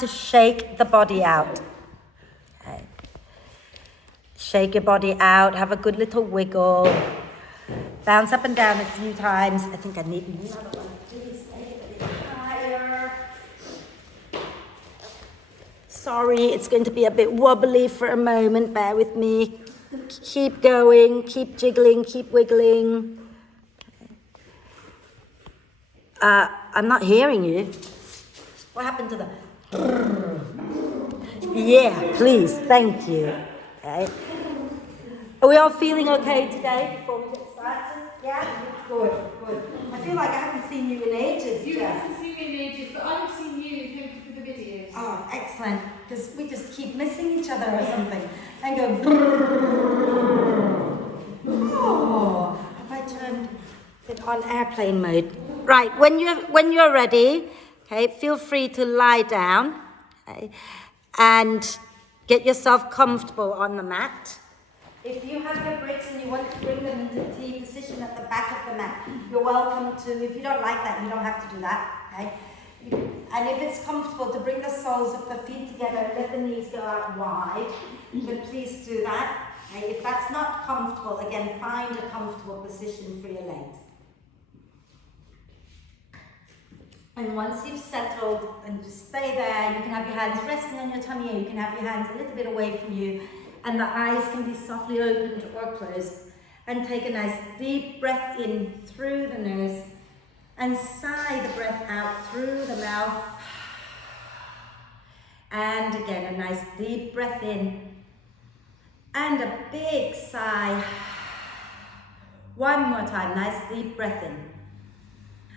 to shake the body out. Okay. Shake your body out, have a good little wiggle. Bounce up and down a few times. I think I need another one of these. Make it a little higher. Sorry, it's going to be a bit wobbly for a moment. Bear with me. Keep going, keep jiggling, keep wiggling. I'm not hearing you. What happened to the... Yeah, please, thank you. Okay. Are we all feeling okay today before we get started? Yeah? Good, good. I feel like I haven't seen you in ages. You haven't seen me in ages, but I've seen you through the videos. Oh, excellent. Because we just keep missing each other or something. And go... Oh, have I turned it on airplane mode? Right, when you're ready, okay, feel free to lie down, okay, and get yourself comfortable on the mat. If you have your bricks and you want to bring them into T position at the back of the mat, you're welcome to. If you don't like that, you don't have to do that, okay? And if it's comfortable to bring the soles of the feet together, let the knees go out wide, then please do that. Okay? If that's not comfortable, again, find a comfortable position for your legs. And once you've settled, and just stay there, you can have your hands resting on your tummy, or you can have your hands a little bit away from you, and the eyes can be softly opened or closed. And take a nice deep breath in through the nose, and sigh the breath out through the mouth. And again, a nice deep breath in, and a big sigh. One more time, nice deep breath in.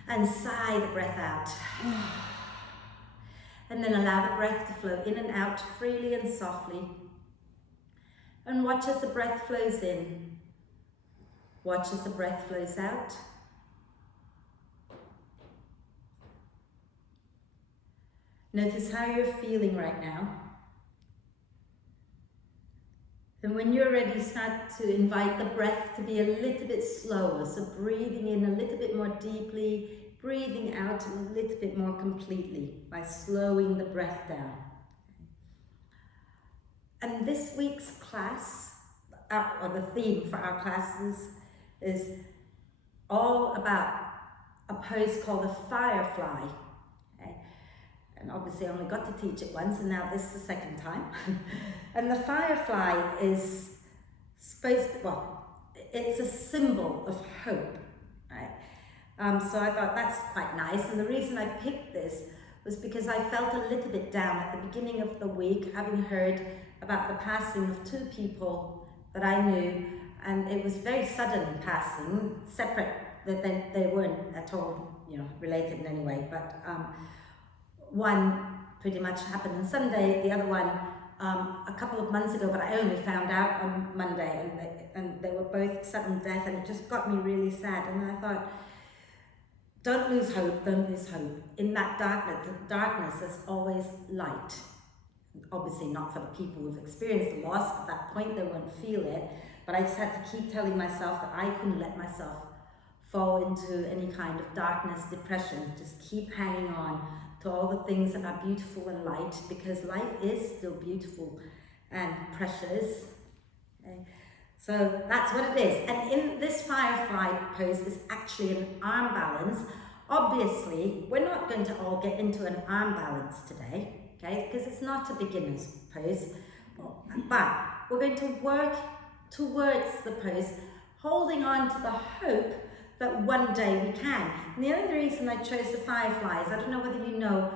And sigh the breath out. And then allow the breath to flow in and out freely and softly. And watch as the breath flows in. Watch as the breath flows out. Notice how you're feeling right now. And when you're ready, start to invite the breath to be a little bit slower. So breathing in a little bit more deeply, breathing out a little bit more completely by slowing the breath down. And this week's class, or the theme for our classes, is all about a pose called a Firefly. Okay? And obviously I only got to teach it once, and now this is the second time. And the Firefly is supposed to, well, it's a symbol of hope, right? So I thought that's quite nice. And the reason I picked this was because I felt a little bit down at the beginning of the week, having heard about the passing of two people that I knew, and it was very sudden passing, separate, that they weren't at all, related in any way. But one pretty much happened on Sunday, the other one a couple of months ago, but I only found out on Monday, and they were both sudden death, and it just got me really sad. And I thought, don't lose hope, don't lose hope. In that darkness, there's always light. Obviously not for the people who've experienced the loss. At that point, they won't feel it. But I just had to keep telling myself that I couldn't let myself fall into any kind of darkness, depression. Just keep hanging on to all the things that are beautiful and light, because life is still beautiful and precious. Okay? So that's what it is. And in this Firefly pose is actually an arm balance. Obviously, we're not going to all get into an arm balance today, okay? Because it's not a beginner's pose. But we're going to work towards the pose, holding on to the hope that one day we can. And the other reason I chose the Fireflies, I don't know whether you know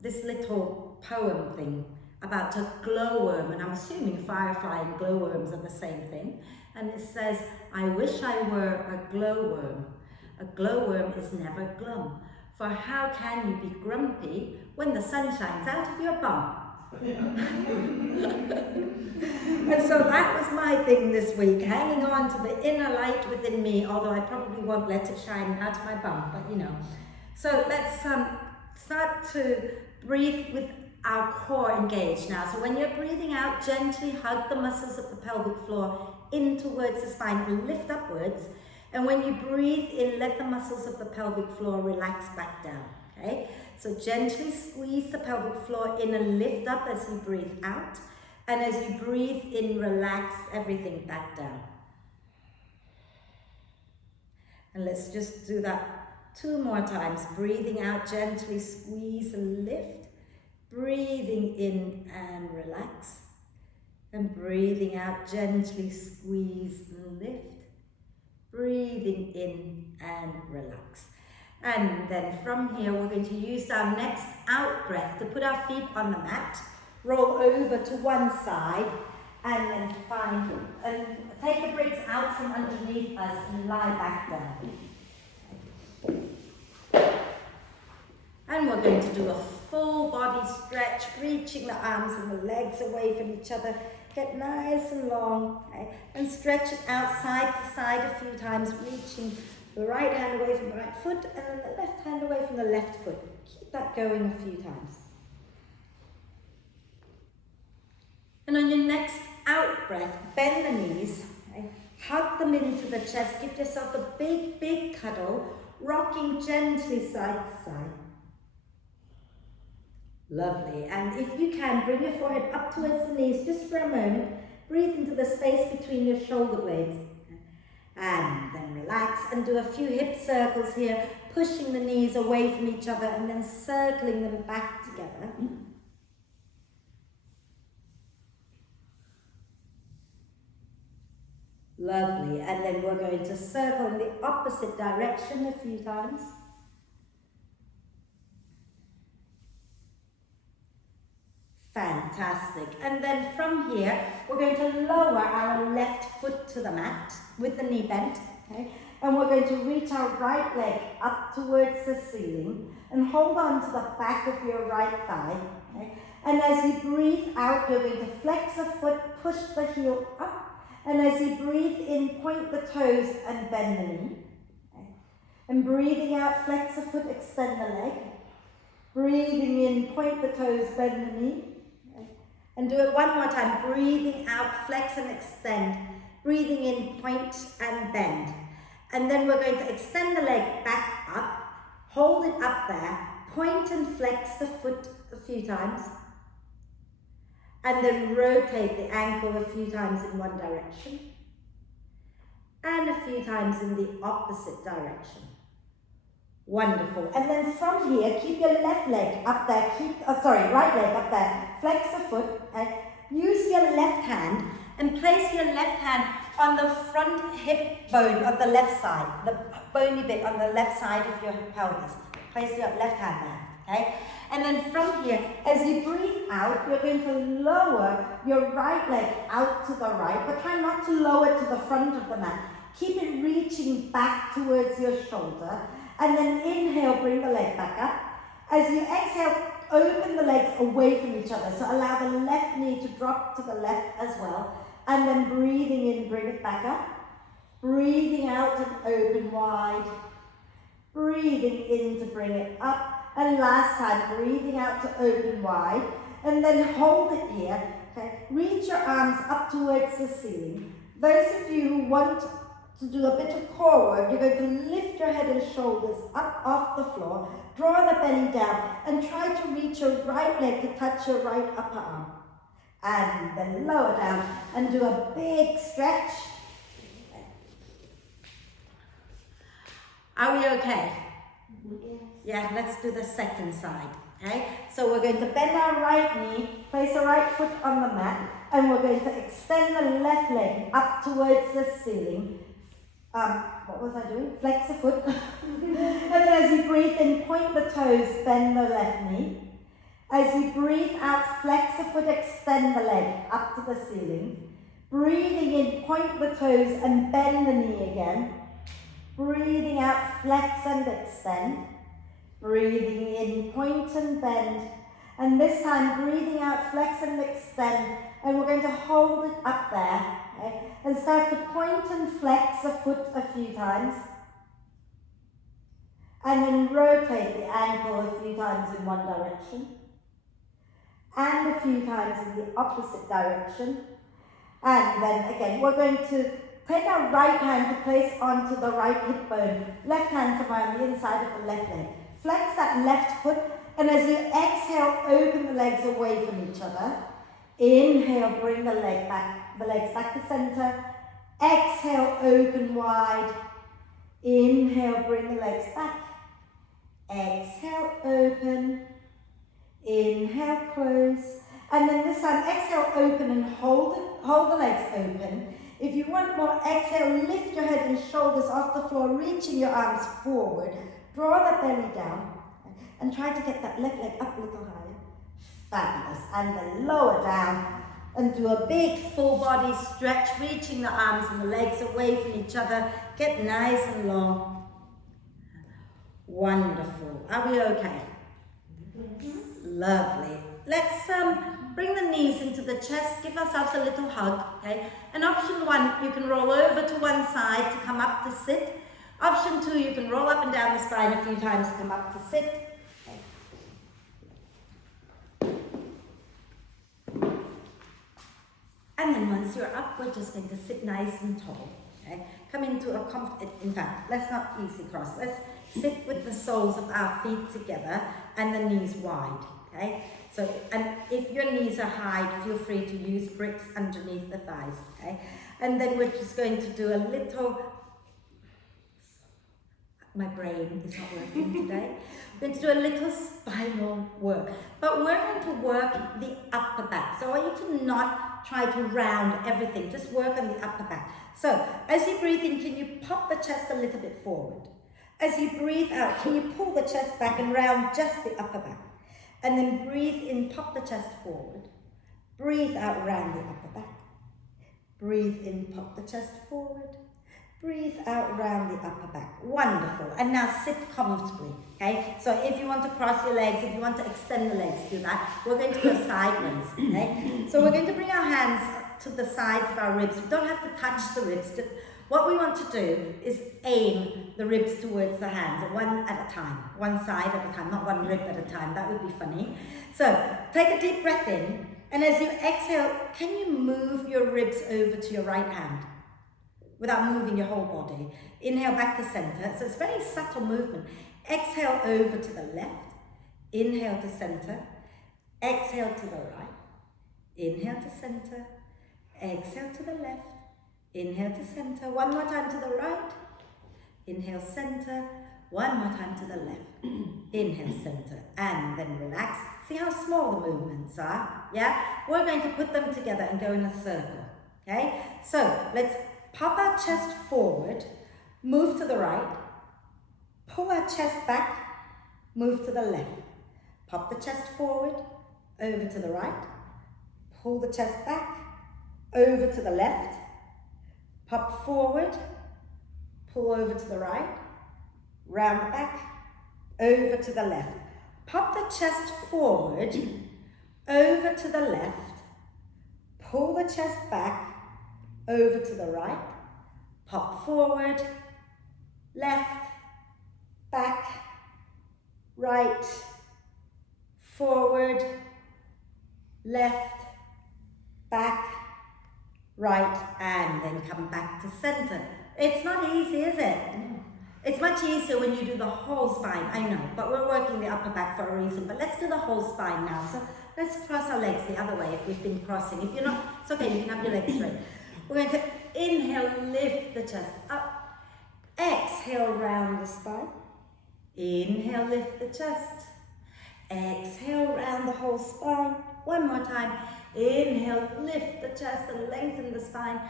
this little poem thing about a glowworm, and I'm assuming firefly and glowworms are the same thing. And it says, I wish I were a glowworm. A glowworm is never glum. For how can you be grumpy when the sun shines out of your bum? And so that was my thing this week, hanging on to the inner light within me, although I probably won't let it shine out of my bum, but So let's start to breathe with our core engaged now. So when you're breathing out, gently hug the muscles of the pelvic floor in towards the spine and lift upwards. And when you breathe in, let the muscles of the pelvic floor relax back down. Okay, so gently squeeze the pelvic floor in and lift up as you breathe out. And as you breathe in, relax everything back down. And let's just do that 2 more times. Breathing out, gently squeeze and lift. Breathing in and relax. And breathing out, gently squeeze and lift. Breathing in and relax. And then from here, we're going to use our next out breath to put our feet on the mat, roll over to one side, and then and take the bricks out from underneath us and lie back down. And we're going to do a full body stretch, reaching the arms and the legs away from each other. Get nice and long, okay? And stretch it out side to side a few times, reaching the right hand away from the right foot and then the left hand away from the left foot. Keep that going a few times. And on your next out breath, bend the knees, okay? Hug them into the chest, give yourself a big, big cuddle, rocking gently side to side. Lovely. And if you can, bring your forehead up towards the knees just for a moment. Breathe into the space between your shoulder blades. And then relax and do a few hip circles here, pushing the knees away from each other and then circling them back together. Lovely. And then we're going to circle in the opposite direction a few times. Fantastic. And then from here, we're going to lower our left foot to the mat with the knee bent. Okay? And we're going to reach our right leg up towards the ceiling and hold on to the back of your right thigh. Okay? And as you breathe out, you're going to flex a foot, push the heel up. And as you breathe in, point the toes and bend the knee. Okay? And breathing out, flex a foot, extend the leg. Breathing in, point the toes, bend the knee. And do it one more time. Breathing out, flex and extend. Breathing in, point and bend. And then we're going to extend the leg back up, hold it up there, point and flex the foot a few times. And then rotate the ankle a few times in one direction. And a few times in the opposite direction. Wonderful. And then from here, keep your left leg up there, right leg up there. Flex the foot and use your left hand and place your left hand on the front hip bone of the left side, the bony bit on the left side of your pelvis. Place your left hand there, okay? And then from here, as you breathe out, you're going to lower your right leg out to the right, but try not to lower to the front of the mat. Keep it reaching back towards your shoulder. And then inhale, bring the leg back up. As you exhale, open the legs away from each other. So allow the left knee to drop to the left as well. And then breathing in, bring it back up. Breathing out and open wide. Breathing in to bring it up. And last time, breathing out to open wide. And then hold it here. Okay? Reach your arms up towards the ceiling. Those of you who want to do a bit of core work, you're going to lift your head and shoulders up off the floor, draw the belly down, and try to reach your right leg to touch your right upper arm. And then lower down and do a big stretch. Are we okay? Yeah, let's do the second side. Okay? So we're going to bend our right knee, place the right foot on the mat, and we're going to extend the left leg up towards the ceiling. What was I doing? Flex the foot. And then as you breathe in, point the toes, bend the left knee. As you breathe out, flex the foot, extend the leg up to the ceiling. Breathing in, point the toes and bend the knee again. Breathing out, flex and extend. Breathing in, point and bend. And this time, breathing out, flex and extend. And we're going to hold it up there. Okay? And start to point and flex the foot a few times. And then rotate the ankle a few times in one direction. And a few times in the opposite direction. And then again, we're going to take our right hand to place onto the right hip bone. Left hand somewhere on the inside of the left leg. Flex that left foot, and as you exhale, open the legs away from each other. Inhale, bring the legs back to center. Exhale, open wide. Inhale, bring the legs back. Exhale, open. Inhale, close. And then this time, exhale, open and hold the legs open. If you want more, exhale, lift your head and shoulders off the floor, reaching your arms forward. Draw the belly down and try to get that left leg up a little higher. Fabulous. And then lower down and do a big full body stretch, reaching the arms and the legs away from each other. Get nice and long. Wonderful. Are we okay? Lovely. Let's bring the knees into the chest, give ourselves a little hug, okay? And option 1, you can roll over to one side to come up to sit. Option 2, you can roll up and down the spine a few times to come up to sit. Okay. And then once you're up, we're just going to sit nice and tall, okay? Come into a in fact, let's not easy cross. Let's sit with the soles of our feet together and the knees wide, okay? So, and if your knees are high, feel free to use bricks underneath the thighs, okay? And then we're just going to do a little, my brain is not working today. We're going to do a little spinal work, but we're going to work the upper back. So I want you to not try to round everything, just work on the upper back. So as you breathe in, can you pop the chest a little bit forward? As you breathe out, can you pull the chest back and round just the upper back? And then breathe in, pop the chest forward. Breathe out, round the upper back. Breathe in, pop the chest forward. Breathe out, round the upper back. Wonderful. And now sit comfortably, okay? So if you want to cross your legs, if you want to extend the legs, do that. We're going to go sideways, okay? So we're going to bring our hands to the sides of our ribs. We don't have to touch the ribs. What we want to do is aim the ribs towards the hands, one at a time, one side at a time, not one rib at a time. That would be funny. So take a deep breath in, and as you exhale, can you move your ribs over to your right hand without moving your whole body? Inhale back to center. So it's a very subtle movement. Exhale over to the left. Inhale to center. Exhale to the right. Inhale to center. Exhale to the left. Inhale to center, one more time to the right. Inhale, center, one more time to the left. Inhale, center, and then relax. See how small the movements are? Yeah? We're going to put them together and go in a circle. Okay? So, let's pop our chest forward, move to the right, pull our chest back, move to the left. Pop the chest forward, over to the right, pull the chest back, over to the left, pop forward, pull over to the right, round the back, over to the left. Pop the chest forward, over to the left, pull the chest back, over to the right, pop forward, left, back, right, forward, left, back, right, and then come back to center. It's not easy, is it? It's much easier when you do the whole spine, I know, but we're working the upper back for a reason. But let's do the whole spine now. So let's cross our legs the other way if we've been crossing. If you're not, it's okay, you can have your legs straight. We're going to inhale, lift the chest up. Exhale, round the spine. Inhale, lift the chest. Exhale, round the whole spine. One more time. Inhale, lift the chest and lengthen the spine.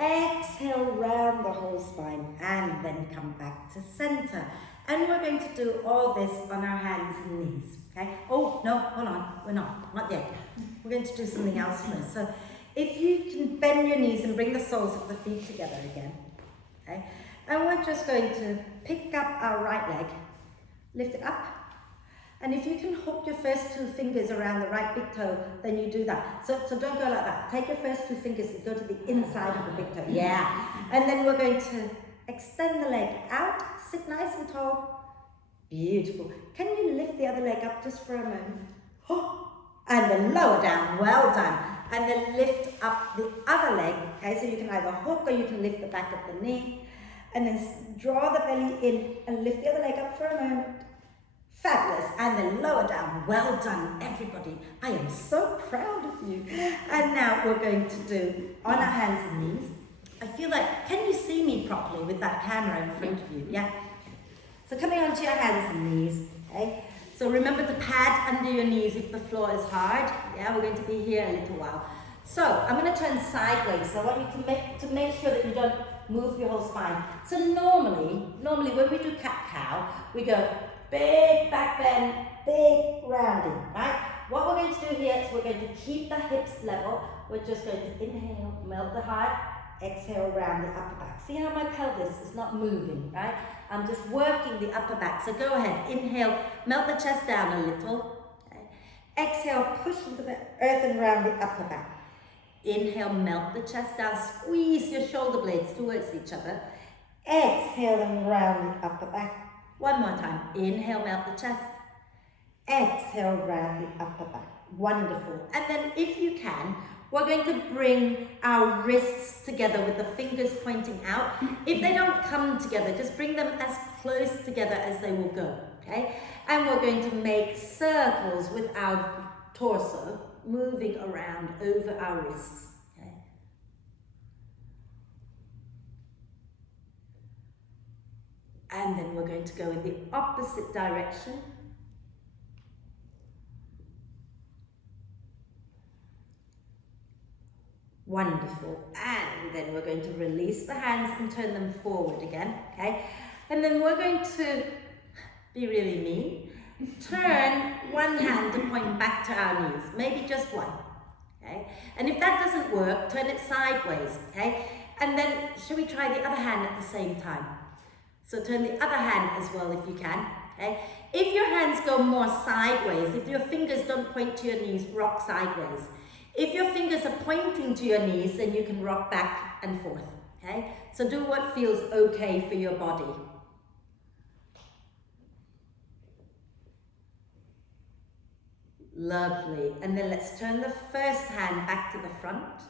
Exhale, round the whole spine and then come back to center. And we're going to do all this on our hands and knees, okay? Oh, no, hold on, we're not yet. We're going to do something else first. So if you can bend your knees and bring the soles of the feet together again, okay? And we're just going to pick up our right leg, lift it up. And if you can hook your first two fingers around the right big toe, then you do that. So don't go like that. Take your first two fingers and go to the inside of the big toe. Yeah. And then we're going to extend the leg out, sit nice and tall. Beautiful. Can you lift the other leg up just for a moment? And then lower down. Well done. And then lift up the other leg. Okay, so you can either hook or you can lift the back of the knee. And then draw the belly in and lift the other leg up for a moment. Fabulous. And then lower down. Well done, everybody. I am so proud of you. And now we're going to do on our hands and knees. I feel like, can you see me properly with that camera in front of you? Yeah? So coming onto your hands and knees, okay? So remember to pad under your knees if the floor is hard. Yeah, we're going to be here a little while. So I'm going to turn sideways. So I want you to make sure that you don't move your whole spine. So normally when we do cat-cow, we go big back bend, big rounding, right? What we're going to do here is we're going to keep the hips level. We're just going to inhale, melt the heart, exhale, round the upper back. See how my pelvis is not moving, right? I'm just working the upper back. So go ahead, inhale, melt the chest down a little. Okay. Exhale, push into the earth and round the upper back. Inhale, melt the chest down, squeeze your shoulder blades towards each other. Exhale and round the upper back. One more time. Inhale, melt the chest. Exhale, round the upper back. Wonderful. And then if you can, we're going to bring our wrists together with the fingers pointing out. If they don't come together, just bring them as close together as they will go, okay? And we're going to make circles with our torso, moving around over our wrists, okay? And then we're going to go in the opposite direction. Wonderful. And then we're going to release the hands and turn them forward again, okay? And then we're going to be really mean. Turn one hand to point back to our knees, maybe just one, okay? And if that doesn't work, turn it sideways, okay? And then, shall we try the other hand at the same time? So turn the other hand as well if you can, okay? If your hands go more sideways, if your fingers don't point to your knees, rock sideways. If your fingers are pointing to your knees, then you can rock back and forth, okay? So do what feels okay for your body. Lovely. And then let's turn the first hand back to the front.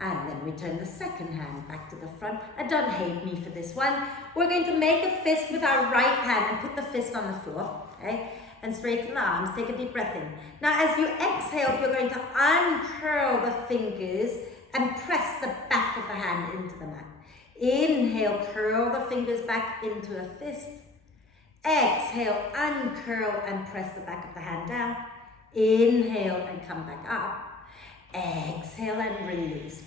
And then we turn the second hand back to the front. And don't hate me for this one. We're going to make a fist with our right hand and put the fist on the floor, okay? And straighten the arms, take a deep breath in. Now as you exhale, you're going to uncurl the fingers and press the back of the hand into the mat. Inhale, curl the fingers back into a fist. Exhale, uncurl and press the back of the hand down. Inhale and come back up. Exhale and release.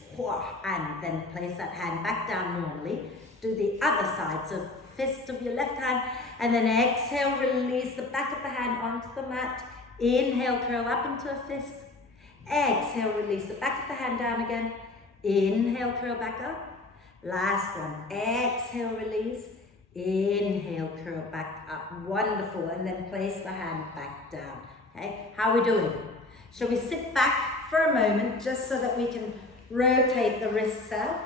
And then place that hand back down normally. Do the other side. So fist of your left hand. And then exhale, release the back of the hand onto the mat. Inhale, curl up into a fist. Exhale, release the back of the hand down again. Inhale, curl back up. Last one. Exhale, release. Inhale, curl back up. Wonderful. And then place the hand back down. Okay, how are we doing? Shall we sit back for a moment just so that we can rotate the wrists out?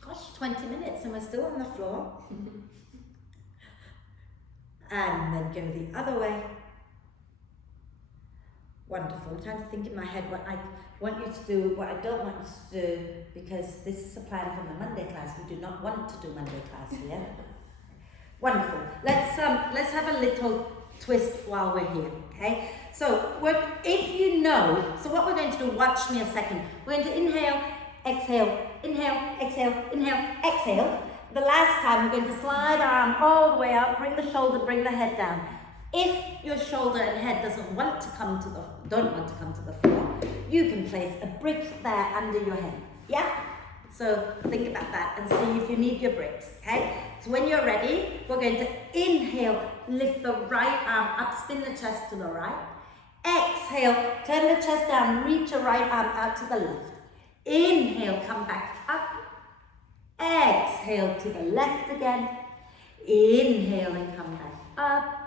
Gosh, 20 minutes and we're still on the floor. And then go the other way. Wonderful. I'm trying to think in my head what I want you to do, what I don't want you to do, because this is a plan for the Monday class. We do not want to do Monday class here. Wonderful. Let's have a little twist while we're here, okay? So if you know, so what we're going to do, watch me a second. We're going to inhale, exhale, inhale, exhale, inhale, exhale. The last time we're going to slide our arm all the way up, bring the shoulder, bring the head down. If your shoulder and head don't want to come to the floor, you can place a brick there under your head. Yeah? So think about that and see if you need your bricks, okay? So when you're ready, we're going to inhale, lift the right arm up, spin the chest to the right. Exhale, turn the chest down, reach your right arm out to the left. Inhale, come back up. Exhale to the left again. Inhale and come back up.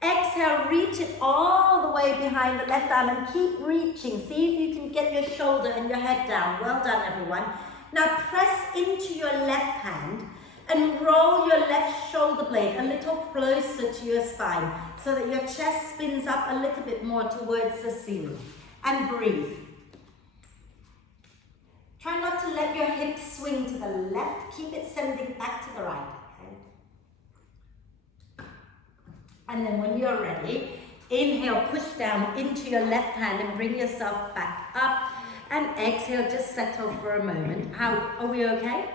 Exhale, reach it all the way behind the left arm and keep reaching. See if you can get your shoulder and your head down. Well done, everyone. Now press into your left hand and roll your left shoulder blade a little closer to your spine so that your chest spins up a little bit more towards the ceiling. And breathe. Try not to let your hips swing to the left. Keep it sending back to the right. Okay? And then when you're ready, inhale, push down into your left hand and bring yourself back up. And exhale, just settle for a moment. Are we okay?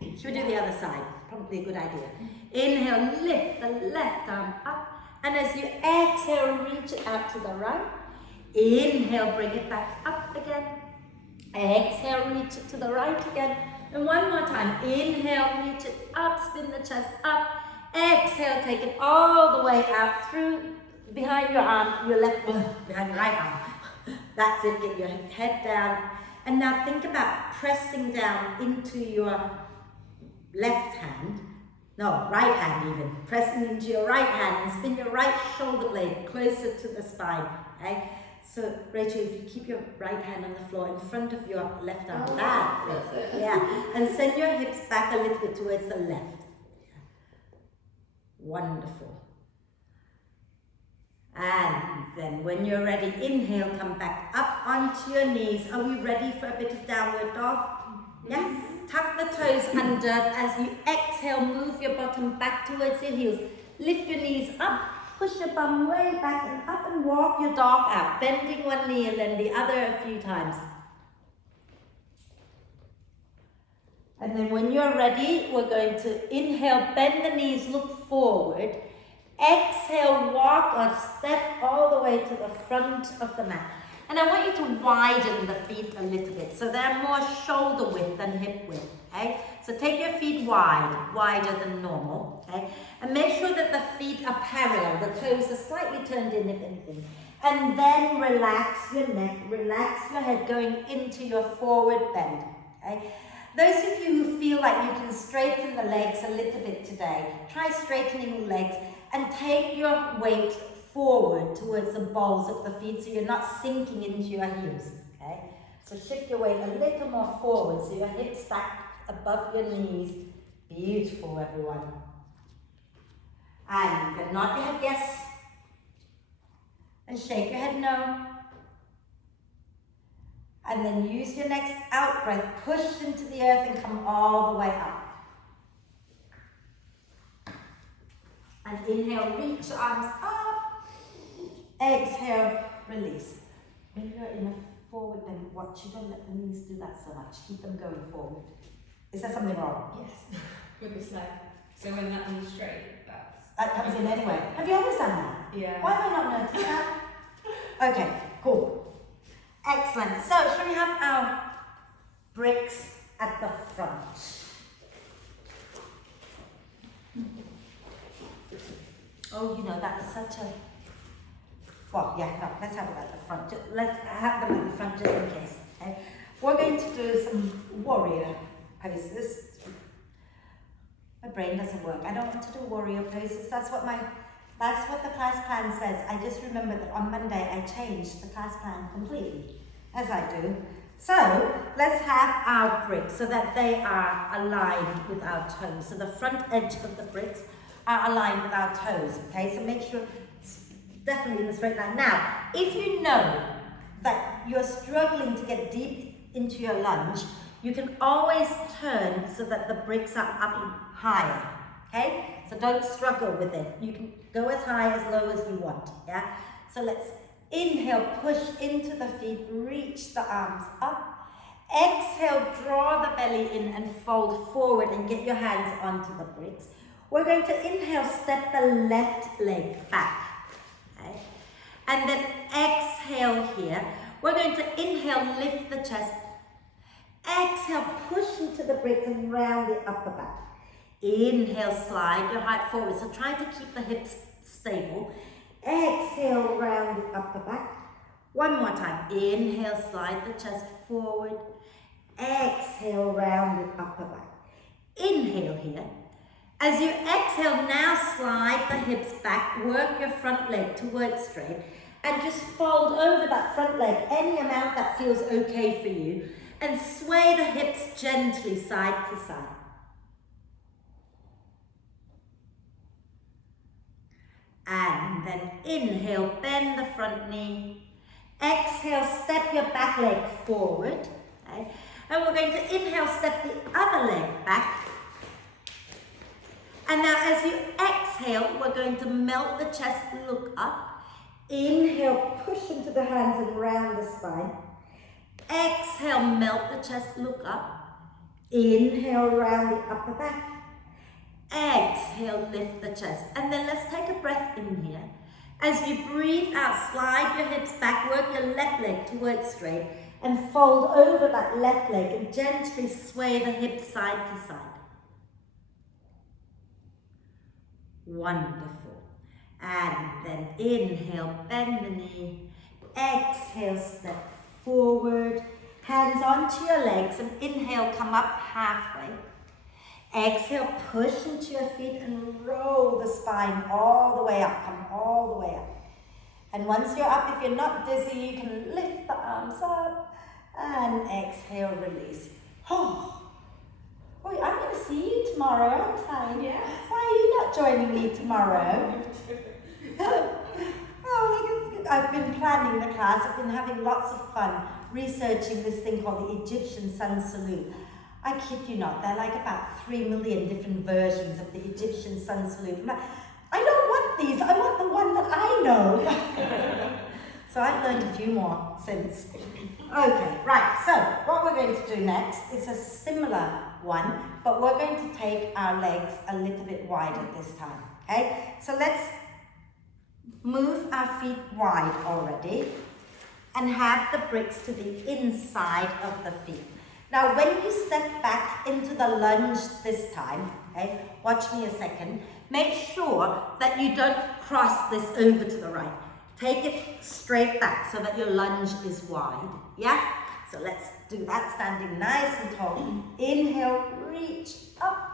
Should we do the other side? Probably a good idea. Inhale, lift the left arm up. And as you exhale, reach it out to the right. Inhale, bring it back up again. Exhale, reach it to the right again. And one more time. Inhale, reach it up, spin the chest up. Exhale, take it all the way out through behind your arm, your left, behind your right arm. That's it, get your head down. And now think about pressing down into your left hand. No, right hand even. Pressing into your right hand and spin your right shoulder blade closer to the spine. Okay? So, Rachel, if you keep your right hand on the floor in front of your left arm, that's it. Yeah. And send your hips back a little bit towards the left. Wonderful. And then when you're ready, inhale, come back up onto your knees. Are we ready for a bit of downward dog? Yes. Tuck the toes under. As you exhale, move your bottom back towards your heels. Lift your knees up. Push your bum way back and up and walk your dog out, bending one knee and then the other a few times. And then when you're ready, we're going to inhale, bend the knees, look forward. Exhale, walk or step all the way to the front of the mat. And I want you to widen the feet a little bit so they're more shoulder width than hip width. Okay? So take your feet wide, wider than normal. Okay? And make sure that the feet are parallel, the toes are slightly turned in if anything. And then relax your neck, relax your head going into your forward bend. Okay? Those of you who feel like you can straighten the legs a little bit today, try straightening the legs and take your weight forward towards the balls of the feet so you're not sinking into your heels. Okay? So shift your weight a little more forward so your hips back above your knees. Beautiful, everyone. And you can nod your head yes. And shake your head no. And then use your next out breath. Push into the earth and come all the way up. And inhale, reach arms up. Exhale, release. When you're in a forward bend, watch. You don't let the knees do that so much. Keep them going forward. Is there something wrong? Yes. With this leg. So when that one's straight, that comes in anyway. Have you always done that? Yeah. Why have I not noticed that? Okay, cool. Excellent. So, shall we have our bricks at the front? Oh, you know, that's such a... Well, yeah, no, let's have it at the front. Let's have them at the front just in case. Okay? We're going to do some warrior poses. My brain doesn't work. I don't want to do warrior poses. That's what the class plan says. I just remember that on Monday I changed the class plan completely, as I do. So let's have our bricks so that they are aligned with our toes. So the front edge of the bricks are aligned with our toes. Okay, so make sure it's definitely in the straight line. Now, if you know that you're struggling to get deep into your lunge, you can always turn so that the bricks are up higher, okay? So don't struggle with it. You can go as high, as low as you want, yeah? So let's inhale, push into the feet, reach the arms up. Exhale, draw the belly in and fold forward and get your hands onto the bricks. We're going to inhale, step the left leg back, okay? And then exhale here. We're going to inhale, lift the chest. Exhale, push into the bricks and round the upper back. Inhale, slide your heart forward. So try to keep the hips stable. Exhale, round the upper back. One more time. Inhale, slide the chest forward. Exhale, round the upper back. Inhale here. As you exhale, now slide the hips back. Work your front leg towards straight. And just fold over that front leg any amount that feels okay for you. And sway the hips gently side to side. And then inhale, bend the front knee. Exhale, step your back leg forward. Okay? And we're going to inhale, step the other leg back. And now as you exhale, we're going to melt the chest, look up. Inhale, push into the hands and round the spine. Exhale, melt the chest, look up. Inhale, round the upper back. Exhale, lift the chest. And then let's take a breath in here. As you breathe out, slide your hips back, work your left leg towards straight, and fold over that left leg and gently sway the hips side to side. Wonderful. And then inhale, bend the knee. Exhale, step forward. Hands onto your legs and inhale, come up halfway. Exhale, push into your feet and roll the spine all the way up. Come all the way up. And once you're up, if you're not dizzy, you can lift the arms up and exhale, release. Oh, wait, I'm going to see you tomorrow, aren't I? Yeah. Why are you not joining me tomorrow? Oh, I've been planning the class. I've been having lots of fun researching this thing called the Egyptian sun salute. I kid you not, there are like about 3 million different versions of the Egyptian sun salute. I don't want these, I want the one that I know. So I've learned a few more since. Okay, right, so what we're going to do next is a similar one, but we're going to take our legs a little bit wider this time, okay? So let's move our feet wide already and have the bricks to the inside of the feet. Now when you step back into the lunge this time, okay, watch me a second, make sure that you don't cross this over to the right. Take it straight back so that your lunge is wide, yeah? So let's do that, standing nice and tall. Inhale, reach up.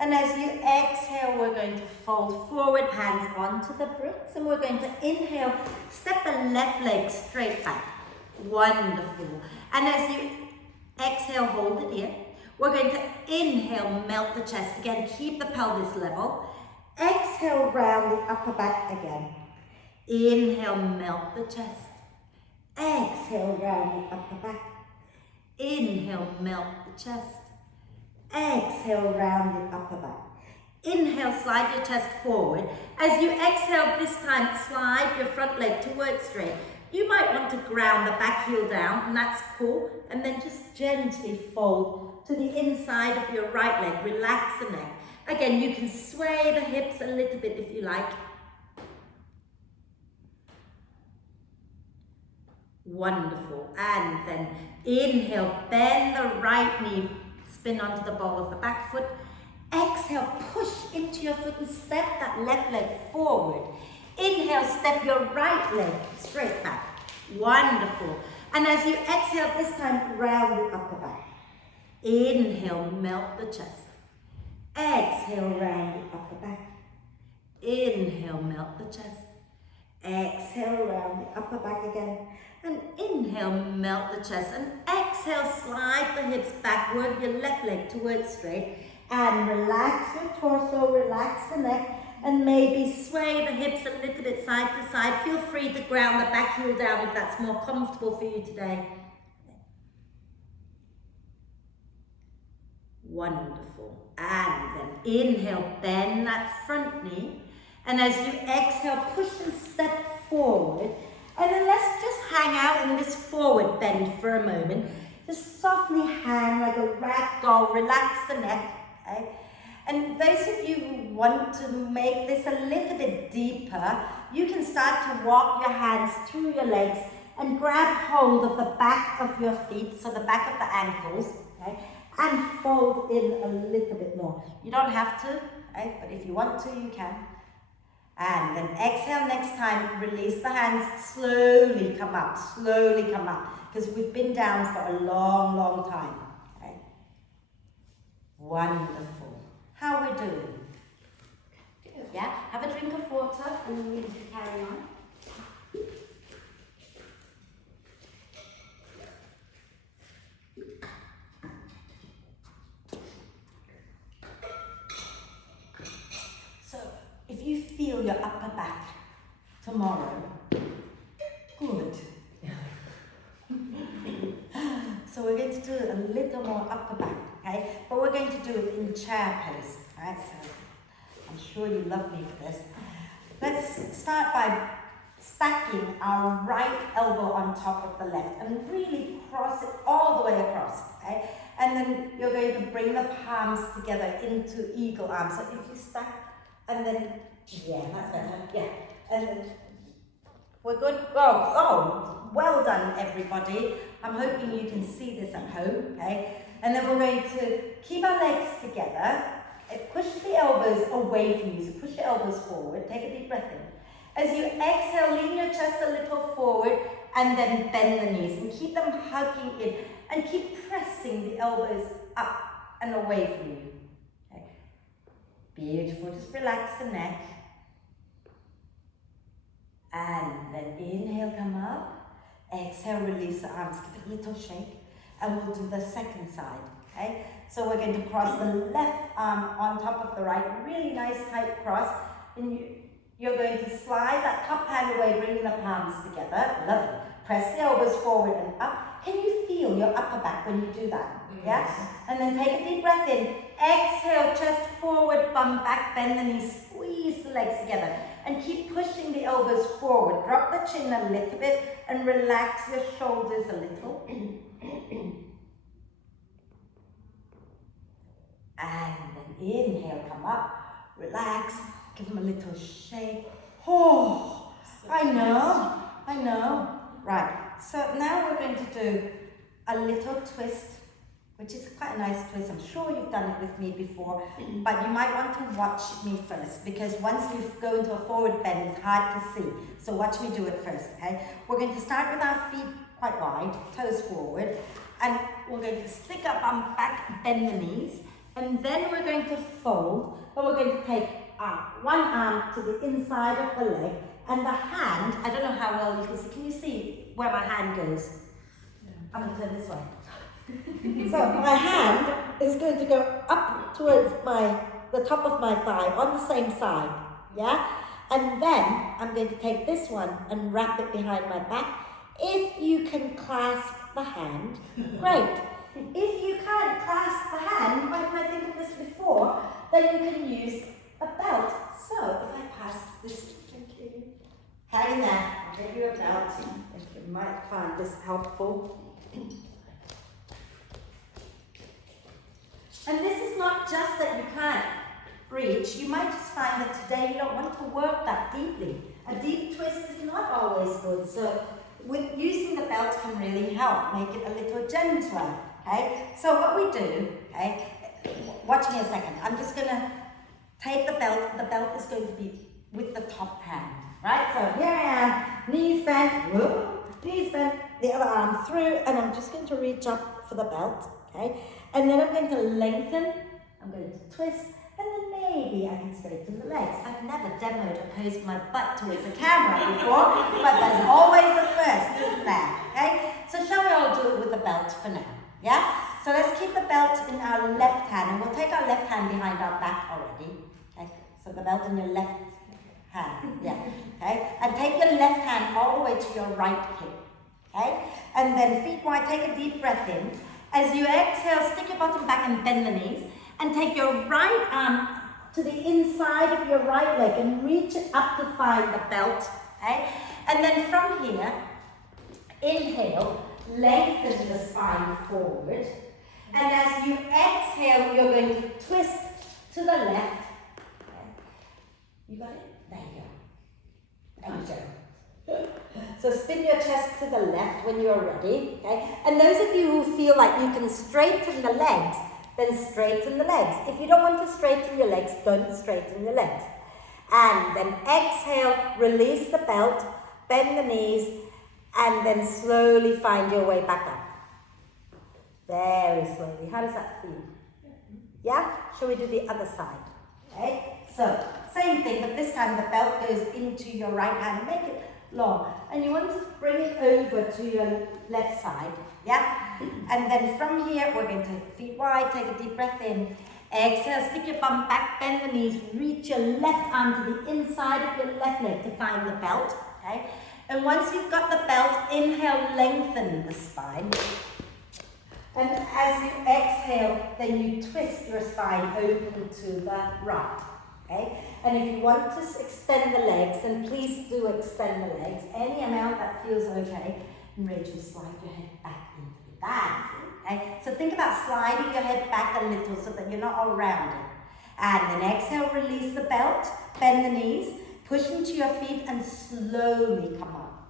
And as you exhale, we're going to fold forward, hands onto the bricks, and we're going to inhale, step the left leg straight back. Wonderful. And as you exhale, hold it here. We're going to inhale, melt the chest. Again, keep the pelvis level. Exhale, round the upper back again. Inhale, melt the chest. Exhale, round the upper back. Inhale, melt the chest. Exhale, round the upper back. Inhale, slide your chest forward. As you exhale this time, slide your front leg towards straight. You might want to ground the back heel down, and that's cool. And then just gently fold to the inside of your right leg. Relax the neck. Again, you can sway the hips a little bit if you like. Wonderful. And then inhale, bend the right knee, spin onto the ball of the back foot. Exhale, push into your foot and step that left leg forward. Inhale, step your right leg straight back. Wonderful. And as you exhale this time, round the upper back. Inhale, melt the chest. Exhale, round the upper back. Inhale, melt the chest. Exhale, round the upper back again. And inhale, melt the chest. And exhale, slide the hips backward, your left leg towards straight. And relax your torso, relax the neck. And maybe sway the hips a little bit side to side. Feel free to ground the back heel down if that's more comfortable for you today. Wonderful. And then inhale, bend that front knee. And as you exhale, push and step forward. And then let's just hang out in this forward bend for a moment. Just softly hang like a rag doll. Relax the neck. Okay? And those of you who want to make this a little bit deeper, you can start to walk your hands through your legs and grab hold of the back of your feet, so the back of the ankles, okay, and fold in a little bit more. You don't have to, okay, but if you want to, you can. And then exhale next time, release the hands, slowly come up, because we've been down for a long, long time. Okay? Wonderful. How are we doing? Good. Yeah? Have a drink of water and then we can carry on. So, if you feel your upper back tomorrow, good. So we're going to do a little more upper back, okay? But we're going to do it in chair pose, right? So sure you love me for this. Let's start by stacking our right elbow on top of the left and really cross it all the way across, okay? And then you're going to bring the palms together into eagle arms. So if you stack, and then, yeah, that's better, yeah. And then, we're good? Oh, well done everybody. I'm hoping you can see this at home, okay? And then we're going to keep our legs together, push the elbows away from you, so push your elbows forward, take a deep breath in. As you exhale, lean your chest a little forward and then bend the knees and keep them hugging in and keep pressing the elbows up and away from you. Okay. Beautiful, just relax the neck. And then inhale, come up. Exhale, release the arms, give it a little shake. And we'll do the second side, okay? So we're going to cross the left arm on top of the right, really nice tight cross. And you're going to slide that top hand away, bringing the palms together. Lovely. Press the elbows forward and up. Can you feel your upper back when you do that? Yeah? And then take a deep breath in. Exhale, chest forward, bum back, bend the knees, squeeze the legs together. And keep pushing the elbows forward. Drop the chin a little bit and relax your shoulders a little. And then inhale, come up, relax, give them a little shake. Oh, I know. Right, so now we're going to do a little twist, which is quite a nice twist. I'm sure you've done it with me before, but you might want to watch me first, because once you go into a forward bend, it's hard to see. So watch me do it first, okay? We're going to start with our feet quite wide, toes forward, and we're going to stick our bum back, bend the knees, and then we're going to fold, but we're going to take one arm to the inside of the leg, and the hand, I don't know how well you can you see where my hand goes? Yeah. I'm going to turn this way. So my hand is going to go up towards the top of my thigh on the same side, yeah? And then I'm going to take this one and wrap it behind my back. If you can clasp the hand, great. If you can't clasp the hand, why didn't I think of this before? Then you can use a belt. So if I pass this, thank you. Hang there, I'll give you a belt. If you might find this helpful. And this is not just that you can't reach, you might just find that today you don't want to work that deeply. A deep twist is not always good, so with using the belt can really help, make it a little gentler, okay? So what we do, okay, watch me a second, I'm just gonna take the belt is going to be with the top hand, right? So here I am, knees bent, whoa, knees bent, the other arm through, and I'm just going to reach up for the belt, okay? And then I'm going to lengthen, I'm going to twist, and then maybe I can straighten the legs. I've never demoed a pose with my butt towards the camera before, but there's always a first, isn't there? Okay? So shall we all do it with the belt for now? Yeah? So let's keep the belt in our left hand, and we'll take our left hand behind our back already. Okay? So the belt in your left hand, yeah. Okay? And take your left hand all the way to your right hip. Okay? And then feet wide, take a deep breath in. As you exhale, stick your bottom back and bend the knees. And take your right arm to the inside of your right leg and reach it up to find the belt. Okay? And then from here, inhale, lengthen the spine forward. And as you exhale, you're going to twist to the left. Okay? You got it? There you go. So spin your chest to the left when you're ready. Okay? And those of you who feel like you can straighten the legs, then straighten the legs. If you don't want to straighten your legs, don't straighten your legs. And then exhale, release the belt, bend the knees, and then slowly find your way back up. Very slowly. How does that feel? Yeah? Shall we do the other side? Okay? So, same thing, but this time the belt goes into your right hand. Make it long. And you want to bring it over to your left side. Yeah? And then from here, we're going to feet wide, take a deep breath in. Exhale, stick your bum back, bend the knees, reach your left arm to the inside of your left leg to find the belt. Okay? And once you've got the belt, inhale, lengthen the spine. And as you exhale, then you twist your spine open to the right. Okay? And if you want to extend the legs, then please do extend the legs. Any amount that feels okay. And Rachel, slide your head back into it. That's it. Okay? So think about sliding your head back a little so that you're not all rounded. And then exhale, release the belt, bend the knees, push into your feet and slowly come up.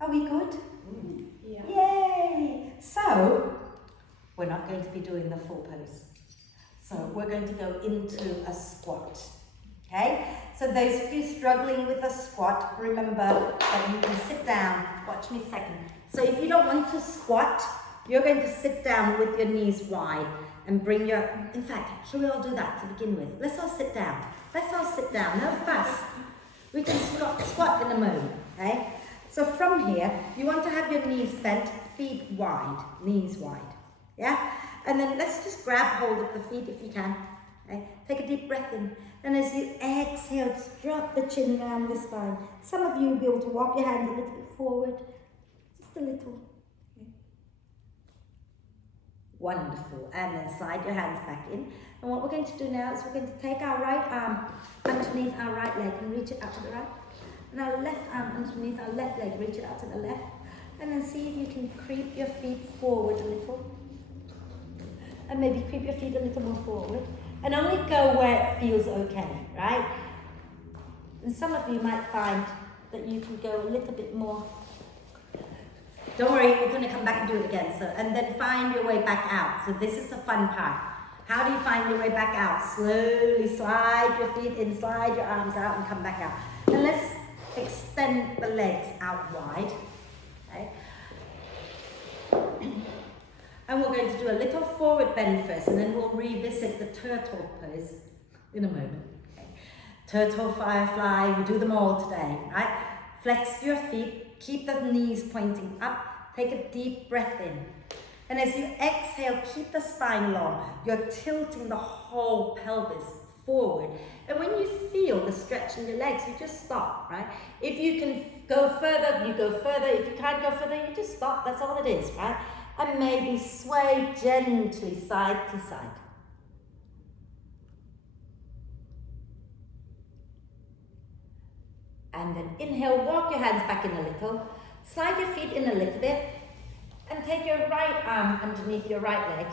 Are we good? Yeah. Yay! So, we're not going to be doing the full pose. So we're going to go into a squat. Okay? So those of you struggling with a squat, remember that you can sit down. Watch me a second. So if you don't want to squat, you're going to sit down with your knees wide and bring your, in fact, shall we all do that to begin with? Let's all sit down. Let's all sit down, no fuss. We can squat in a moment, okay? So from here, you want to have your knees bent, feet wide, knees wide, yeah? And then let's just grab hold of the feet if you can, okay? Take a deep breath in. And as you exhale, just drop the chin down the spine. Some of you will be able to walk your hands a little bit forward, just a little. Wonderful. And then slide your hands back in. And what we're going to do now is we're going to take our right arm underneath our right leg and reach it out to the right. And our left arm underneath our left leg, reach it out to the left. And then see if you can creep your feet forward a little. And maybe creep your feet a little more forward. And only go where it feels okay, right? And some of you might find that you can go a little bit more. Don't worry, we're going to come back and do it again. So, and then find your way back out. So this is the fun part. How do you find your way back out? Slowly slide your feet in, slide your arms out and come back out. And let's extend the legs out wide. Okay? And we're going to do a little forward bend first, and then we'll revisit the turtle pose in a moment. Okay? Turtle, firefly, we do them all today, right? Flex your feet, keep the knees pointing up, take a deep breath in. And as you exhale, keep the spine long. You're tilting the whole pelvis forward. And when you feel the stretch in your legs, you just stop, right? If you can go further, you go further. If you can't go further, you just stop. That's all it is, right? And maybe sway gently side to side. And then inhale, walk your hands back in a little. Slide your feet in a little bit. And take your right arm underneath your right leg.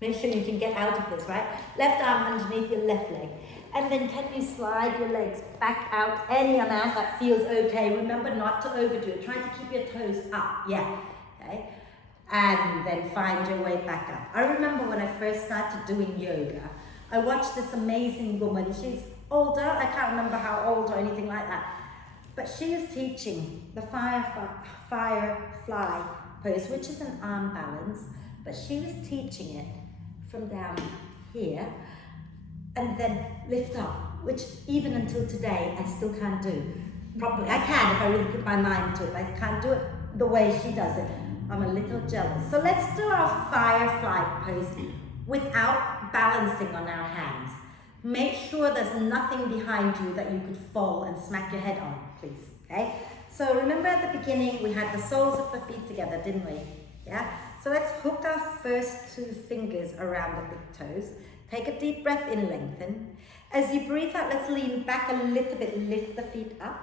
Make sure you can get out of this, right? Left arm underneath your left leg. And then can you slide your legs back out any amount that feels okay. Remember not to overdo it. Try to keep your toes up. Yeah. Okay. And then find your way back up. I remember when I first started doing yoga, I watched this amazing woman. She's older. I can't remember how old or anything like that. But she was teaching the Firefly pose, which is an arm balance. But she was teaching it from down here and then lift up, which even until today I still can't do properly. I can if I really put my mind to it, but I can't do it the way she does it. I'm a little jealous. So let's do our Firefly pose without balancing on our hands. Make sure there's nothing behind you that you could fall and smack your head on, please, okay? So remember at the beginning, we had the soles of the feet together, didn't we? Yeah? So let's hook our first two fingers around the big toes. Take a deep breath in, lengthen. As you breathe out, let's lean back a little bit, lift the feet up.